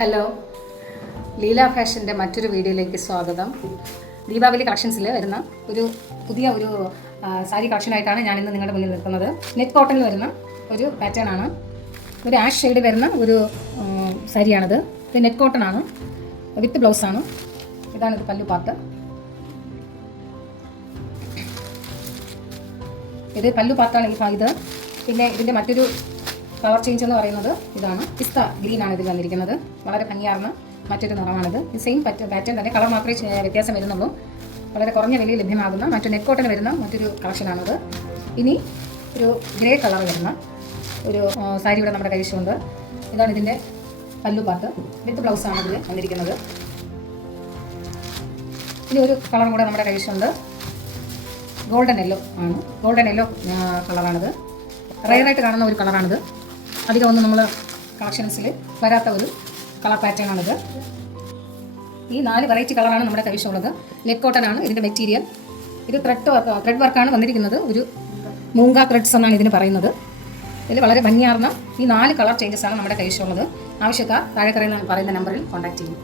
Hello, Leela ഫാഷൻ്റെ മറ്റൊരു വീഡിയോയിലേക്ക് സ്വാഗതം. ദീപാവലി കളക്ഷൻസിൽ വരുന്ന പുതിയ സാരി കളക്ഷനായിട്ടാണ് ഞാനിന്ന് നിങ്ങളുടെ മുന്നിൽ നിൽക്കുന്നത്. നെറ്റ് കോട്ടണിൽ വരുന്ന ഒരു പാറ്റേൺ ആണ്. ഒരു ആഷ് ഷെയ്ഡ് വരുന്ന ഒരു സാരിയാണിത്. ഇത് നെറ്റ് കോട്ടൺ ആണ്, വിത്ത് ബ്ലൗസാണ്. ഇതാണിത് പല്ലു പാർട്ട്. ഇത് പല്ലു പാർട്ടാണ് ഇത്. പിന്നെ ഇതിൻ്റെ മറ്റൊരു കളർ ചേഞ്ച് എന്ന് പറയുന്നത് ഇതാണ്. പിസ്ത ഗ്രീനാണ് ഇതിൽ വന്നിരിക്കുന്നത്. വളരെ ഭംഗിയാർന്ന മറ്റൊരു നിറമാണിത്. സെയിം പാറ്റേൺ തന്നെ, കളർ മാത്രമേ വ്യത്യാസം വരുന്നുള്ളൂ. വളരെ കുറഞ്ഞ വിലയിൽ ലഭ്യമാകുന്ന നെറ്റ് കോട്ടൺ വരുന്ന മറ്റൊരു കളക്ഷനാണിത്. ഇനി ഒരു ഗ്രേ കളർ വരുന്ന ഒരു സാരി ഇവിടെ നമ്മുടെ കൈവശമുണ്ട്. ഇതാണ് ഇതിൻ്റെ പല്ലു പാർട്ട്. വിത്ത് ബ്ലൗസാണ് ഇതിൽ വന്നിരിക്കുന്നത്. ഇനി ഒരു കളർ കൂടെ നമ്മുടെ കൈവശമുണ്ട്. ഗോൾഡൻ യെല്ലോ ആണ്. ഗോൾഡൻ യെല്ലോ കളറാണിത്. റെയറായിട്ട് കാണുന്ന ഒരു കളറാണിത്. അധികം ഒന്നും നമ്മൾ കളക്ഷൻസിൽ വരാത്ത ഒരു കളർ പാറ്റേൺ ആണിത്. ഈ 4 വെറൈറ്റി കളറാണ് നമ്മുടെ കൈവശമുള്ളത്. നെറ്റ് കോട്ടൺ ആണ് ഇതിൻ്റെ മെറ്റീരിയൽ. ഇത് ത്രെഡ് വർക്കാണ് വന്നിരിക്കുന്നത്. ഒരു മൂങ്ക ത്രെഡ്സ് എന്നാണ് ഇതിന് പറയുന്നത്. ഇതിൽ വളരെ ഭംഗിയാർന്ന ഈ 4 കളർ ചേഞ്ചസ് ആണ് നമ്മുടെ കൈവശമുള്ളത്. ആവശ്യക്കാർ താഴെ പറയുന്ന നമ്പറിൽ കോൺടാക്ട് ചെയ്യും.